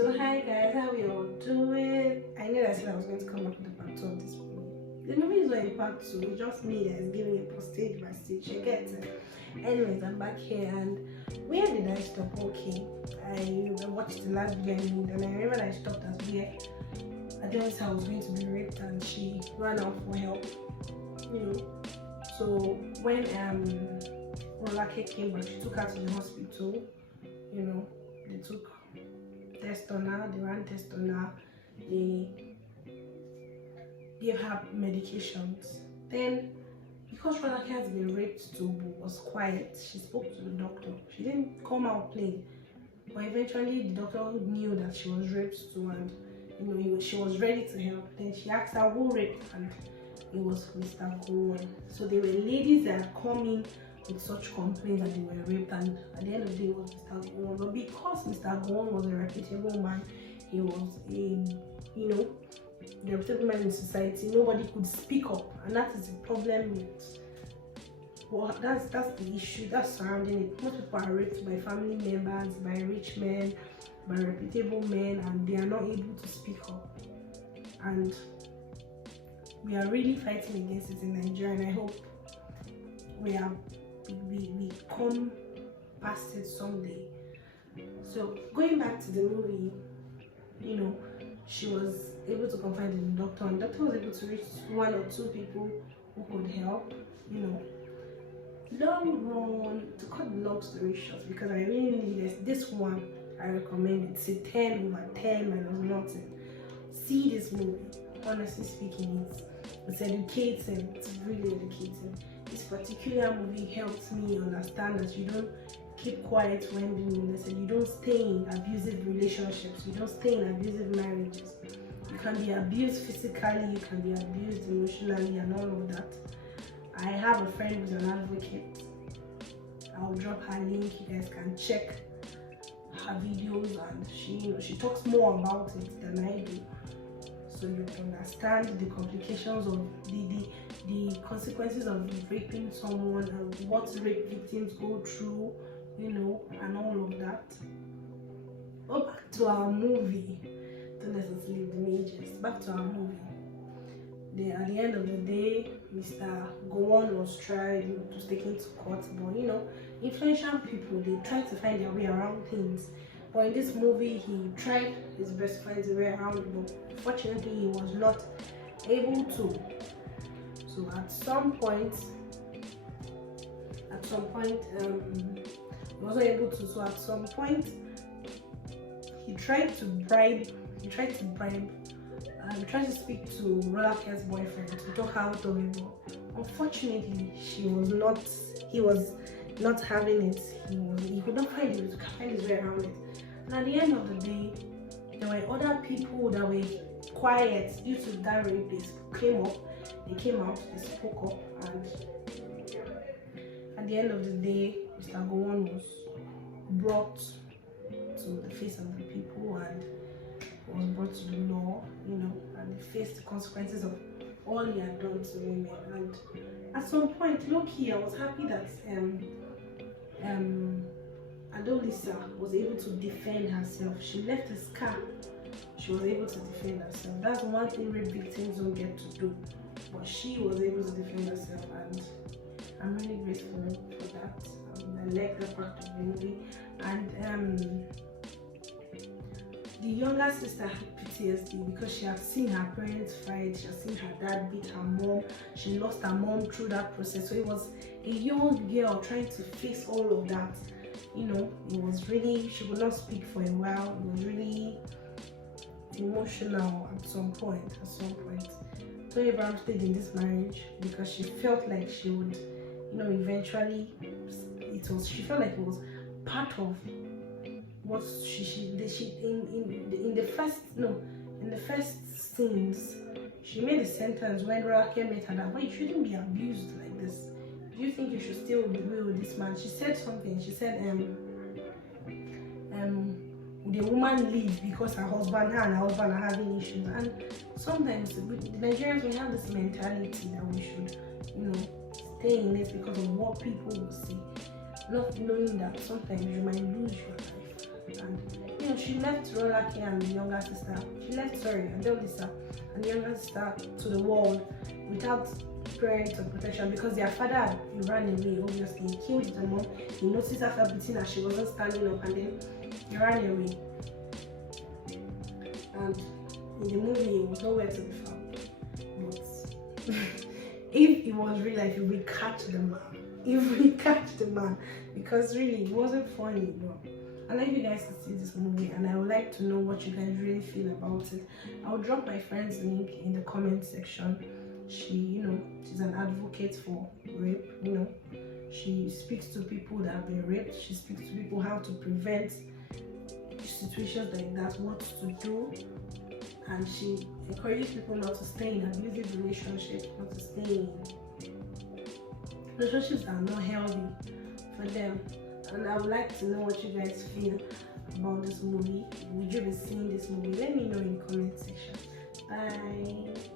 So hi guys, how we all doing? I know that I said I was going to come up with a part 2 of this movie. The movie is not in part 2, it's just me that is giving it stage by stage. You get it? Anyways, I'm back here, and where did I stop? Okay, I watched the last video I made, and I remember that I stopped at where Adele was going to be raped and she ran out for help. So when Rolake came back, she took her to the hospital. They took test on her, they ran tests on her, they gave her medications. Then, because Rolake has been raped too, but was quiet, she spoke to the doctor. She didn't come out plain, but eventually the doctor knew that she was raped too, and she was ready to help. Then she asked her who raped, and it was Mr. Gowon. So there were ladies that had come in with such complaints that they were raped, and at the end of the day it was Mr. Gowon. But because Mr. Gowon was a reputable man, he was a reputable man in society, nobody could speak up, and that is the problem with that's the issue that's surrounding it. Most people are raped by family members, by rich men, by reputable men, and they are not able to speak up. And we are really fighting against it in Nigeria, and I hope we come past it someday. So going back to the movie, she was able to confide in the doctor, and the doctor was able to reach 1 or 2 people who could help. Long run, to cut the long story short, because I really need this one, I recommend it. It's a 10 over 10 minus nothing. See this movie. Honestly speaking, it's educating. It's really educating. This particular movie helps me understand that you don't keep quiet when being molested. You don't stay in abusive relationships. You don't stay in abusive marriages. You can be abused physically, you can be abused emotionally, and all of that. I have a friend who's an advocate. I'll drop her link. You guys can check her videos, and she talks more about it than I do, so you understand the complications of the consequences of raping someone and what rape victims go through, and all of that. But back to our movie. Don't let us leave the majors. Back to our movie. At the end of the day, Mr. Gowon was tried, was taken to court, but influential people, they try to find their way around things. But in this movie, he tried his best to find his way around it, but unfortunately he was not able to. So at some point he wasn't able to. So at some point he tried to speak to Rolake's boyfriend to talk out of it. Unfortunately, he was not having it. He could not find his way around it. And at the end of the day, there were other people that were quiet due to that rape. They came out, they spoke up, and at the end of the day, Mr. Gowon was brought to the face of the people and was brought to the law, and he faced the consequences of all he had done to women. And at some point, low-key, I was happy that Adolisa was able to defend herself. She left a scar. She was able to defend herself. That's one thing rape victims don't get to do, but she was able to defend herself, and I'm really grateful for that. I like that part of the movie. And the younger sister had PTSD because she had seen her parents fight, she had seen her dad beat her mom, she lost her mom through that process. So it was a young girl trying to face all of that. It was really, she could not speak for a while. It was really emotional at some point. Tony Brown stayed in this marriage because she felt like she would, eventually, she felt like it was part of what in the first scenes, she made a sentence when Rolake met her that, well, you shouldn't be abused like this. Do you think you should still be with this man? She said something. She said the woman leave because her and her husband are having issues. And sometimes the Nigerians, we have this mentality that we should stay in it because of what people will say, not knowing that sometimes you might lose your life. And she left Rolake and the younger sister. She left, sorry, and the older sister and the younger sister to the world without parents or protection, because their father ran away. Obviously, he killed the mom. He noticed after beating her she wasn't standing up, and then he ran away. And in the movie, he was nowhere to be found. But if it was real life, he would catch the man. Because really, it wasn't funny. I'd like you guys to see this movie, and I would like to know what you guys really feel about it. I'll drop my friend's link in the comment section. She's an advocate for rape. She speaks to people that have been raped. She speaks to people how to prevent situations like that, what to do, and she encourages people not to stay in abusive relationships, not to stay in relationships that are not healthy for them. And I would like to know what you guys feel about this movie. Would you be seeing this movie? Let me know in the comment section. Bye.